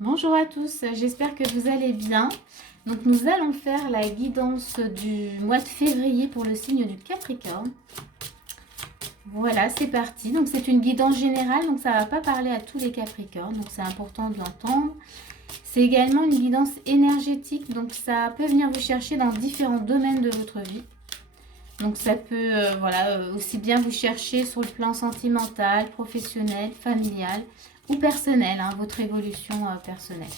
Bonjour à tous, j'espère que vous allez bien. Donc nous allons faire la guidance du mois de février pour le signe du Capricorne. Voilà, c'est parti. Donc c'est une guidance générale, donc ça ne va pas parler à tous les Capricornes, donc c'est important de l'entendre. C'est également une guidance énergétique, donc ça peut venir vous chercher dans différents domaines de votre vie. Donc ça peut aussi bien vous chercher sur le plan sentimental, professionnel, familial ou personnel, hein, votre évolution personnelle.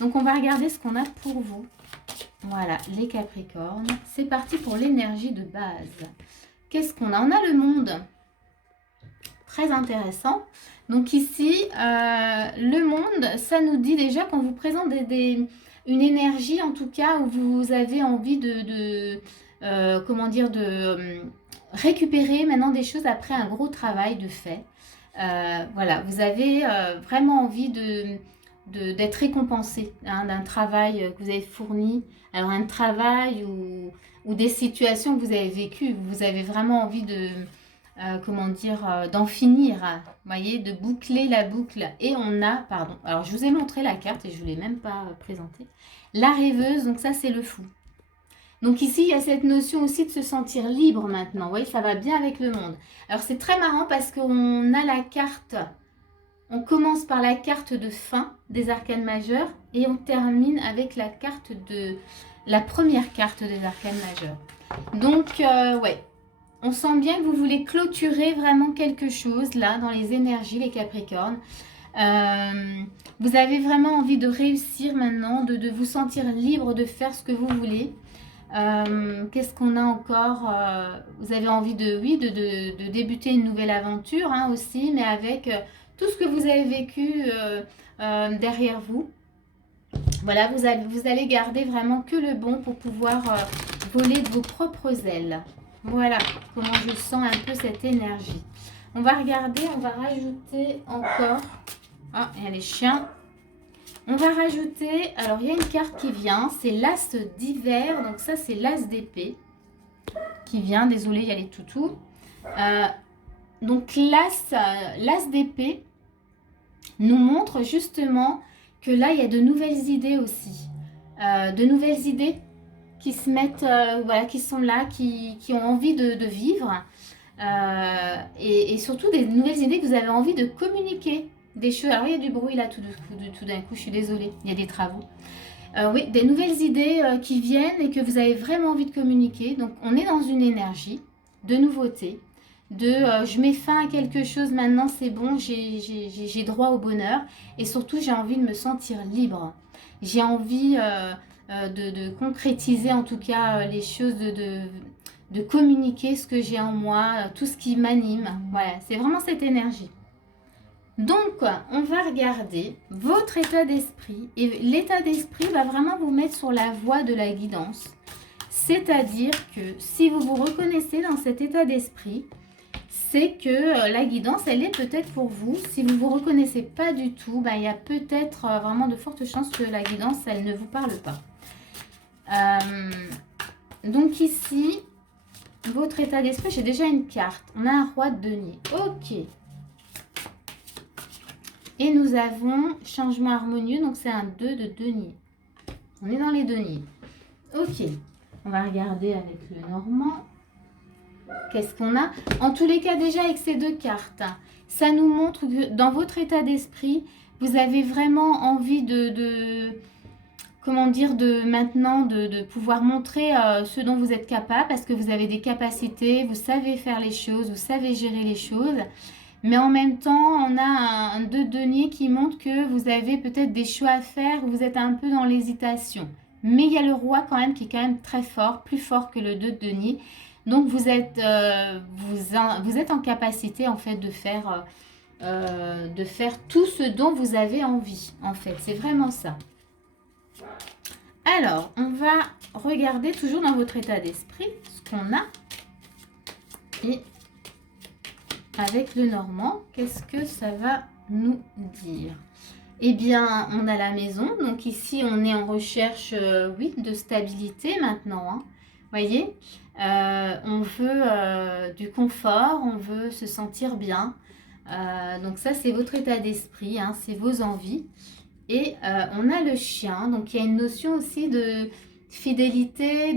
Donc on va regarder ce qu'on a pour vous. Voilà, les Capricornes. C'est parti pour l'énergie de base. Qu'est-ce qu'on a? On a le monde. Très intéressant. Donc ici, le monde, ça nous dit déjà qu'on vous présente une énergie, en tout cas, où vous avez envie de récupérer maintenant des choses après un gros travail de fait. Voilà, vous avez vraiment envie d'être récompensé, hein, d'un travail que vous avez fourni. Alors un travail ou des situations que vous avez vécues, vous avez vraiment envie d'en finir, hein, voyez, de boucler la boucle. Et on a, pardon, alors je vous ai montré la carte et je ne vous l'ai même pas présentée. La rêveuse, donc ça c'est le fou. Donc ici, il y a cette notion aussi de se sentir libre maintenant. Vous voyez, ça va bien avec le monde. Alors c'est très marrant parce qu'on a la carte, on commence par la carte de fin des arcanes majeurs et on termine avec la première carte des arcanes majeurs. Donc, ouais, on sent bien que vous voulez clôturer vraiment quelque chose là dans les énergies, les Capricornes. Vous avez vraiment envie de réussir maintenant, de vous sentir libre de faire ce que vous voulez. Qu'est-ce qu'on a encore? Vous avez envie de débuter une nouvelle aventure, hein, aussi, mais avec tout ce que vous avez vécu derrière vous. Voilà, vous allez garder vraiment que le bon pour pouvoir voler de vos propres ailes. Voilà comment je sens un peu cette énergie. On va regarder, on va rajouter encore... Ah, il y a les chiens. On va rajouter, alors il y a une carte qui vient, c'est l'as d'hiver, donc ça c'est l'as d'épée qui vient, désolé, il y a les toutous. Donc l'as d'épée nous montre justement que là il y a de nouvelles idées aussi. De nouvelles idées qui se mettent, voilà, qui sont là, qui ont envie de vivre. Et surtout des nouvelles idées que vous avez envie de communiquer. Des choses, alors il y a du bruit là tout d'un coup, je suis désolée, il y a des travaux. Oui, des nouvelles idées qui viennent et que vous avez vraiment envie de communiquer. Donc on est dans une énergie de nouveauté, je mets fin à quelque chose maintenant, c'est bon, j'ai droit au bonheur. Et surtout j'ai envie de me sentir libre. J'ai envie de concrétiser en tout cas les choses, de communiquer ce que j'ai en moi, tout ce qui m'anime. Voilà, c'est vraiment cette énergie. Donc, on va regarder votre état d'esprit. Et l'état d'esprit va vraiment vous mettre sur la voie de la guidance. C'est-à-dire que si vous vous reconnaissez dans cet état d'esprit, c'est que la guidance, elle est peut-être pour vous. Si vous ne vous reconnaissez pas du tout, il y a peut-être vraiment de fortes chances que la guidance, elle ne vous parle pas. Donc ici, votre état d'esprit, j'ai déjà une carte. On a un roi de denier. Ok. Et nous avons changement harmonieux, donc c'est un 2 de denier. On est dans les deniers. Ok, on va regarder avec le normand. Qu'est-ce qu'on a? En tous les cas, déjà avec ces deux cartes, ça nous montre que dans votre état d'esprit, vous avez vraiment envie de pouvoir montrer ce dont vous êtes capable, parce que vous avez des capacités, vous savez faire les choses, vous savez gérer les choses. Mais en même temps, on a un 2 de denier qui montre que vous avez peut-être des choix à faire, vous êtes un peu dans l'hésitation. Mais il y a le roi quand même qui est quand même très fort, plus fort que le 2 de denier. Donc vous êtes en capacité en fait de faire tout ce dont vous avez envie. En fait, c'est vraiment ça. Alors, on va regarder toujours dans votre état d'esprit ce qu'on a. Et avec le normand, qu'est-ce que ça va nous dire? Eh bien, on a la maison. Donc ici, on est en recherche, oui, de stabilité maintenant. Hein. Voyez, on veut du confort, on veut se sentir bien. Donc ça, c'est votre état d'esprit, hein, c'est vos envies. Et on a le chien, donc il y a une notion aussi de fidélité,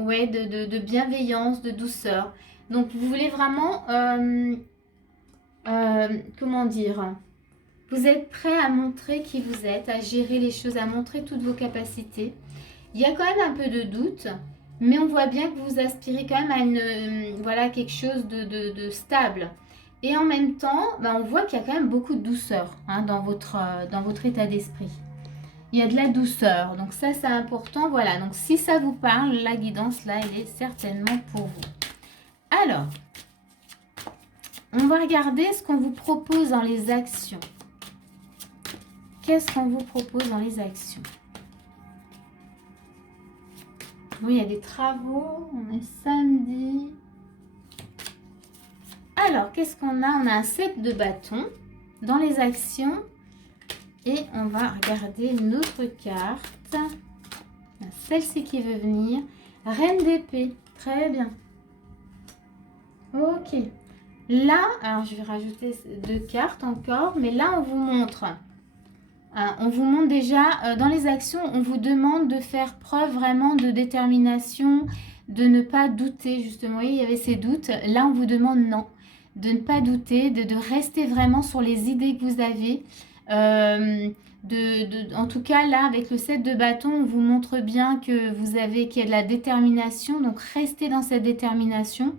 ouais, de bienveillance, de douceur. Donc vous voulez vraiment, comment dire, vous êtes prêt à montrer qui vous êtes, à gérer les choses, à montrer toutes vos capacités. Il y a quand même un peu de doute, mais on voit bien que vous aspirez quand même à voilà, quelque chose de stable. Et en même temps, ben, on voit qu'il y a quand même beaucoup de douceur hein, dans votre état d'esprit. Il y a de la douceur, donc ça c'est important. Voilà, donc si ça vous parle, la guidance là, elle est certainement pour vous. Alors, on va regarder ce qu'on vous propose dans les actions. Qu'est-ce qu'on vous propose dans les actions? Oui, il y a des travaux, on est samedi. Alors, qu'est-ce qu'on a? On a un set de bâtons dans les actions. Et on va regarder une autre carte. Celle-ci qui veut venir. Reine d'épée. Très bien. Ok. Là, alors je vais rajouter 2 cartes encore. Mais là, on vous montre. On vous montre déjà, dans les actions, on vous demande de faire preuve vraiment de détermination, de ne pas douter. Justement, vous voyez, il y avait ces doutes. Là, on vous demande non. De ne pas douter, de rester vraiment sur les idées que vous avez. En tout cas, là, avec le set de bâtons, on vous montre bien que qu'il y a de la détermination. Donc, restez dans cette détermination.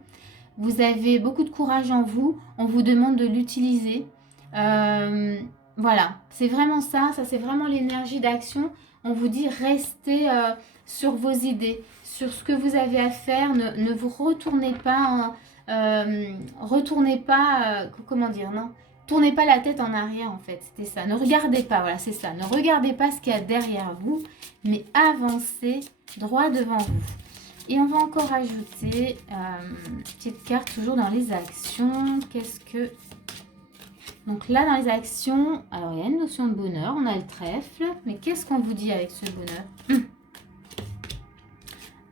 Vous avez beaucoup de courage en vous. On vous demande de l'utiliser. Voilà, c'est vraiment ça. Ça, c'est vraiment l'énergie d'action. On vous dit, restez sur vos idées, sur ce que vous avez à faire. Ne vous retournez pas. Retournez pas. Comment dire, non? Tournez pas la tête en arrière en fait, c'était ça. Ne regardez pas, voilà, c'est ça. Ne regardez pas ce qu'il y a derrière vous, mais avancez droit devant vous. Et on va encore ajouter une petite carte toujours dans les actions. Qu'est-ce que... Donc là, dans les actions, alors il y a une notion de bonheur, on a le trèfle. Mais qu'est-ce qu'on vous dit avec ce bonheur?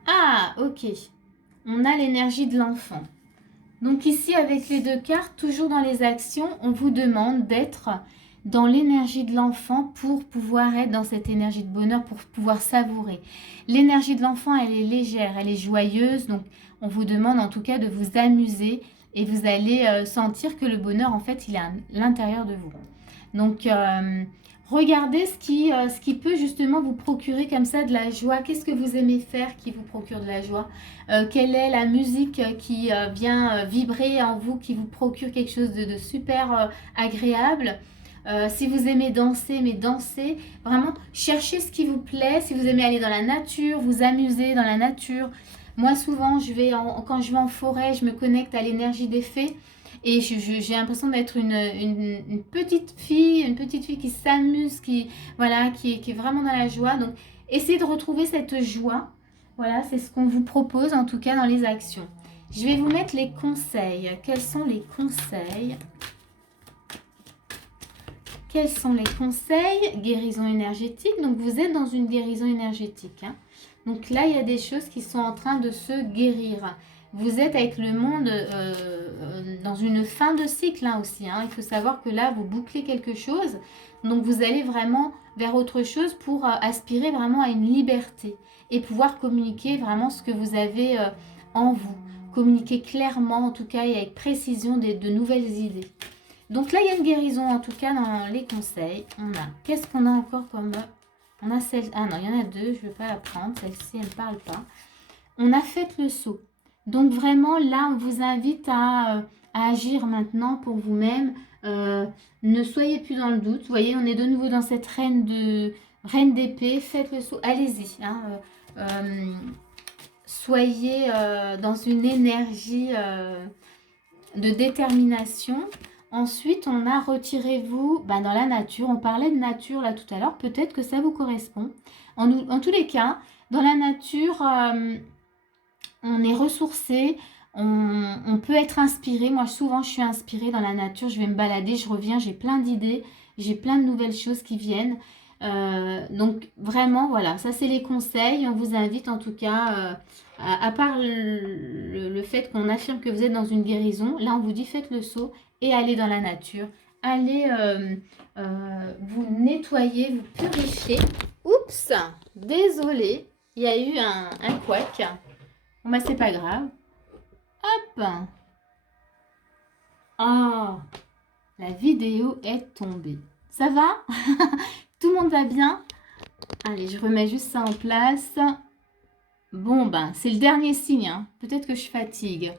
Ah, ok. On a l'énergie de l'enfant. Donc ici, avec les 2 cartes, toujours dans les actions, on vous demande d'être dans l'énergie de l'enfant pour pouvoir être dans cette énergie de bonheur, pour pouvoir savourer. L'énergie de l'enfant, elle est légère, elle est joyeuse. Donc, on vous demande en tout cas de vous amuser et vous allez sentir que le bonheur, en fait, il est à l'intérieur de vous. Donc, regardez ce qui peut justement vous procurer comme ça de la joie. Qu'est-ce que vous aimez faire qui vous procure de la joie? Quelle est la musique qui vient vibrer en vous, qui vous procure quelque chose de super agréable? Si vous aimez danser, mais dansez. Vraiment, cherchez ce qui vous plaît. Si vous aimez aller dans la nature, vous amuser dans la nature. Moi, souvent, quand je vais en forêt, je me connecte à l'énergie des fées. Et j'ai l'impression d'être une petite fille qui s'amuse, voilà, qui est vraiment dans la joie. Donc, essayez de retrouver cette joie. Voilà, c'est ce qu'on vous propose, en tout cas, dans les actions. Je vais vous mettre les conseils. Quels sont les conseils? Quels sont les conseils? Guérison énergétique. Donc, vous êtes dans une guérison énergétique. Hein. Donc là, il y a des choses qui sont en train de se guérir. Vous êtes avec le monde dans une fin de cycle hein, aussi. Hein. Il faut savoir que là, vous bouclez quelque chose. Donc, vous allez vraiment vers autre chose pour aspirer vraiment à une liberté et pouvoir communiquer vraiment ce que vous avez en vous. Communiquer clairement, en tout cas, et avec précision de nouvelles idées. Donc là, il y a une guérison, en tout cas, dans les conseils. Qu'est-ce qu'on a encore comme... On a celle... Ah non, il y en a 2, je ne vais pas la prendre. Celle-ci, elle ne parle pas. On a fait le saut. Donc vraiment, là, on vous invite à agir maintenant pour vous-même. Ne soyez plus dans le doute. Vous voyez, on est de nouveau dans cette reine d'épée. Faites le saut. Allez-y. Hein, soyez dans une énergie de détermination. Ensuite, on a retirez-vous dans la nature. On parlait de nature là tout à l'heure. Peut-être que ça vous correspond. En tous les cas, dans la nature, on est ressourcé. On peut être inspiré. Moi, souvent, je suis inspirée dans la nature. Je vais me balader, je reviens, j'ai plein d'idées. J'ai plein de nouvelles choses qui viennent. Donc, vraiment, voilà. Ça, c'est les conseils. On vous invite en tout cas... à part le fait qu'on affirme que vous êtes dans une guérison, là on vous dit faites le saut et allez dans la nature, aller vous nettoyer, vous purifier. Oups, désolée, il y a eu un couac. Bon, bah, c'est pas grave. Hop. Oh, la vidéo est tombée. Ça va? Tout le monde va bien? Allez, je remets juste ça en place. Bon, ben, c'est le dernier signe, hein. Peut-être que je fatigue.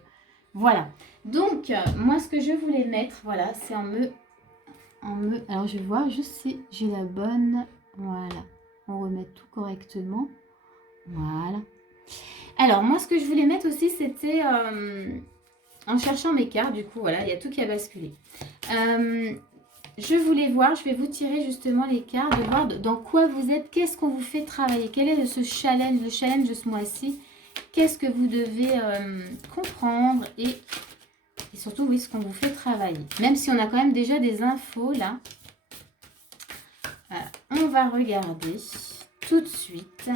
Voilà. Donc, moi, ce que je voulais mettre, voilà, c'est Alors, je vais voir juste si j'ai la bonne... Voilà. On remet tout correctement. Voilà. Alors, moi, ce que je voulais mettre aussi, c'était... en cherchant mes cartes, du coup, voilà, il y a tout qui a basculé. Je voulais voir, je vais vous tirer justement les cartes, de voir dans quoi vous êtes, qu'est-ce qu'on vous fait travailler, quel est ce challenge, le challenge de ce mois-ci, qu'est-ce que vous devez comprendre et surtout, oui, ce qu'on vous fait travailler. Même si on a quand même déjà des infos là. Voilà. On va regarder tout de suite.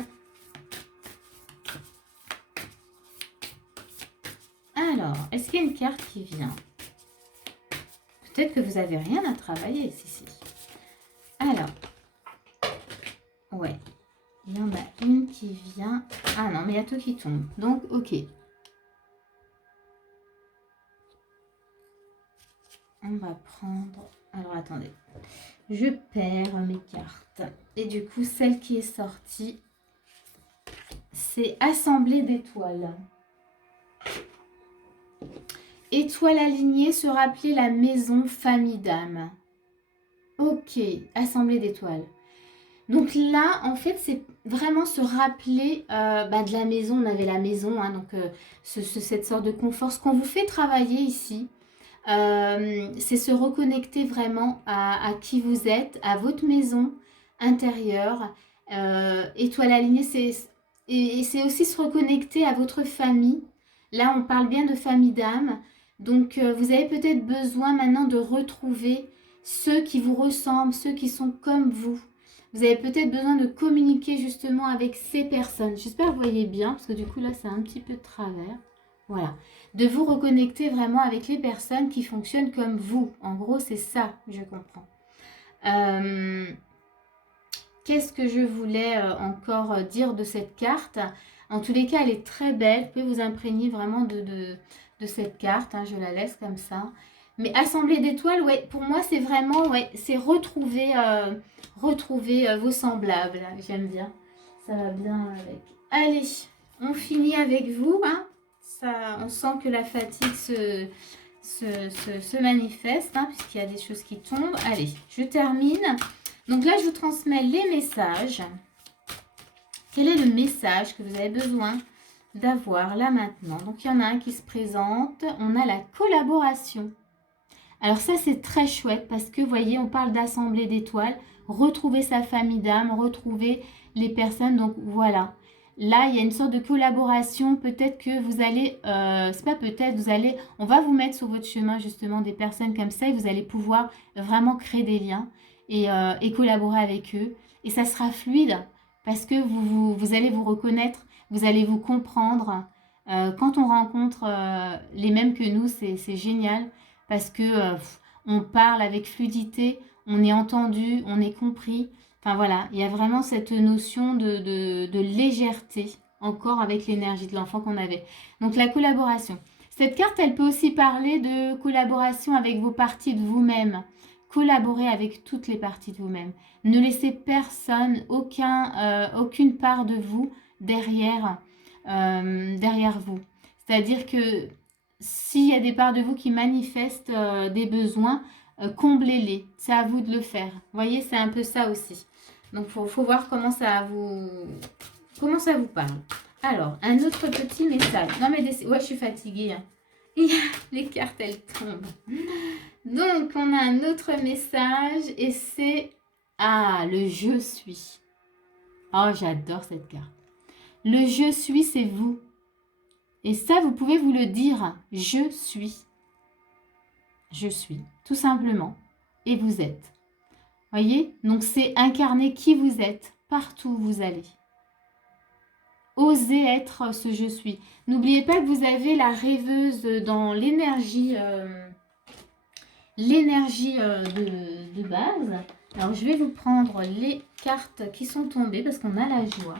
Alors, est-ce qu'il y a une carte qui vient? Peut-être que vous n'avez rien à travailler, si. Alors, ouais, il y en a une qui vient. Ah non, mais il y a tout qui tombe. Donc, ok. On va prendre... Alors, attendez. Je perds mes cartes. Et du coup, celle qui est sortie, c'est Assemblée d'étoiles. Étoile alignée, se rappeler la maison, famille d'âme. Ok, Assemblée d'étoiles. Donc là, en fait, c'est vraiment se rappeler de la maison. On avait la maison, hein, donc cette sorte de confort. Ce qu'on vous fait travailler ici, c'est se reconnecter vraiment à qui vous êtes, à votre maison intérieure. Étoile alignée, c'est aussi se reconnecter à votre famille. Là, on parle bien de famille d'âme. Donc, vous avez peut-être besoin maintenant de retrouver ceux qui vous ressemblent, ceux qui sont comme vous. Vous avez peut-être besoin de communiquer justement avec ces personnes. J'espère que vous voyez bien, parce que du coup, là, c'est un petit peu de travers. Voilà. De vous reconnecter vraiment avec les personnes qui fonctionnent comme vous. En gros, c'est ça, je comprends. Qu'est-ce que je voulais encore dire de cette carte? En tous les cas, elle est très belle. Vous pouvez vous imprégner vraiment de cette carte. Hein, je la laisse comme ça. Mais Assemblée d'étoiles, ouais, pour moi, c'est vraiment, ouais, c'est retrouver vos semblables. J'aime bien. Ça va bien avec. Allez, on finit avec vous. Hein. Ça, on sent que la fatigue se manifeste, hein, puisqu'il y a des choses qui tombent. Allez, je termine. Donc là, je vous transmets les messages. Quel est le message que vous avez besoin d'avoir là maintenant? Donc, il y en a un qui se présente. On a la collaboration. Alors ça, c'est très chouette parce que, vous voyez, on parle d'assemblée d'étoiles. Retrouver sa famille d'âme, retrouver les personnes. Donc, voilà. Là, il y a une sorte de collaboration. Peut-être que vous allez, c'est pas peut-être, on va vous mettre sur votre chemin justement des personnes comme ça et vous allez pouvoir vraiment créer des liens et collaborer avec eux. Et ça sera fluide parce que vous allez vous reconnaître, vous allez vous comprendre. Quand on rencontre les mêmes que nous, c'est génial parce que on parle avec fluidité, on est entendu, on est compris. Enfin voilà, il y a vraiment cette notion de légèreté, encore avec l'énergie de l'enfant qu'on avait. Donc la collaboration. Cette carte, elle peut aussi parler de collaboration avec vos parties de vous-même. Collaborer avec toutes les parties de vous-même. Ne laissez personne, aucune part de vous derrière vous. C'est-à-dire que s'il y a des parts de vous qui manifestent des besoins, comblez-les. C'est à vous de le faire. Vous voyez, c'est un peu ça aussi. Donc, il faut voir comment ça vous parle. Alors, un autre petit message. Non, mais ouais, je suis fatiguée. Hein. Les cartes, elles tombent. Donc, on a un autre message et c'est... Ah, le je suis. Oh, j'adore cette carte. Le je suis, c'est vous. Et ça, vous pouvez vous le dire. Je suis. Je suis, tout simplement. Et vous êtes. Voyez? Donc, c'est incarner qui vous êtes, partout où vous allez. Osez être ce je suis. N'oubliez pas que vous avez la rêveuse dans l'énergie l'énergie de base. Alors, je vais vous prendre les cartes qui sont tombées parce qu'on a la joie.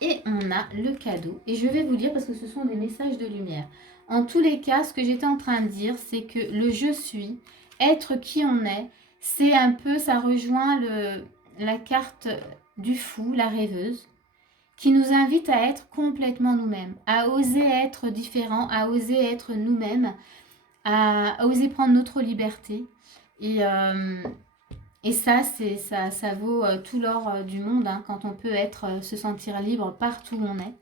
Et on a le cadeau. Et je vais vous dire parce que ce sont des messages de lumière. En tous les cas, ce que j'étais en train de dire, c'est que le je suis, être qui on est, c'est un peu, ça rejoint la carte du fou, la rêveuse, qui nous invite à être complètement nous-mêmes, à oser être différents, à oser être nous-mêmes, à oser prendre notre liberté. Et ça, ça vaut tout l'or du monde, hein, quand on peut se sentir libre partout où on est.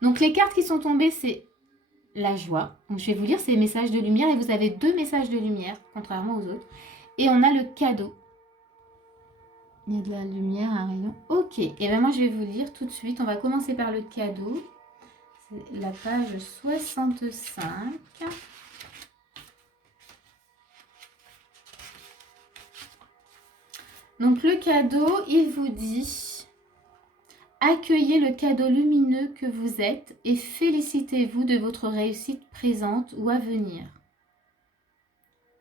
Donc les cartes qui sont tombées, c'est la joie. Donc je vais vous lire ces messages de lumière et vous avez 2 messages de lumière, contrairement aux autres. Et on a le cadeau. Il y a de la lumière, un rayon. Ok, et bien moi je vais vous lire tout de suite. On va commencer par le cadeau. C'est la page 65. Donc le cadeau, il vous dit: accueillez le cadeau lumineux que vous êtes et félicitez-vous de votre réussite présente ou à venir.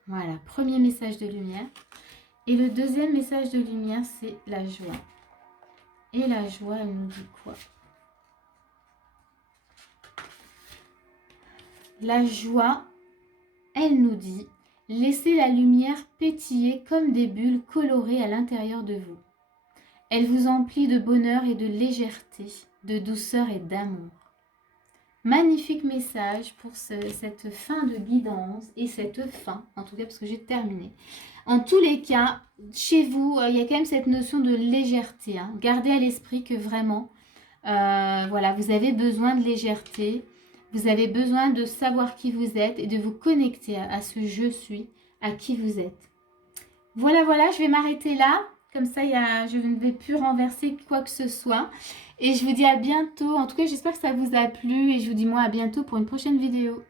Voilà, premier message de lumière. Et le deuxième message de lumière, c'est la joie. Et la joie, elle nous dit quoi? La joie, elle nous dit: laissez la lumière pétiller comme des bulles colorées à l'intérieur de vous. Elle vous emplit de bonheur et de légèreté, de douceur et d'amour. Magnifique message pour cette fin de guidance et cette fin, en tout cas parce que j'ai terminé. En tous les cas, chez vous, il y a quand même cette notion de légèreté, hein. Gardez à l'esprit que vraiment, voilà, vous avez besoin de légèreté, vous avez besoin de savoir qui vous êtes et de vous connecter à ce je suis, à qui vous êtes. Voilà, je vais m'arrêter là. Comme ça, je ne vais plus renverser quoi que ce soit. Et je vous dis à bientôt. En tout cas, j'espère que ça vous a plu. Et je vous dis moi à bientôt pour une prochaine vidéo.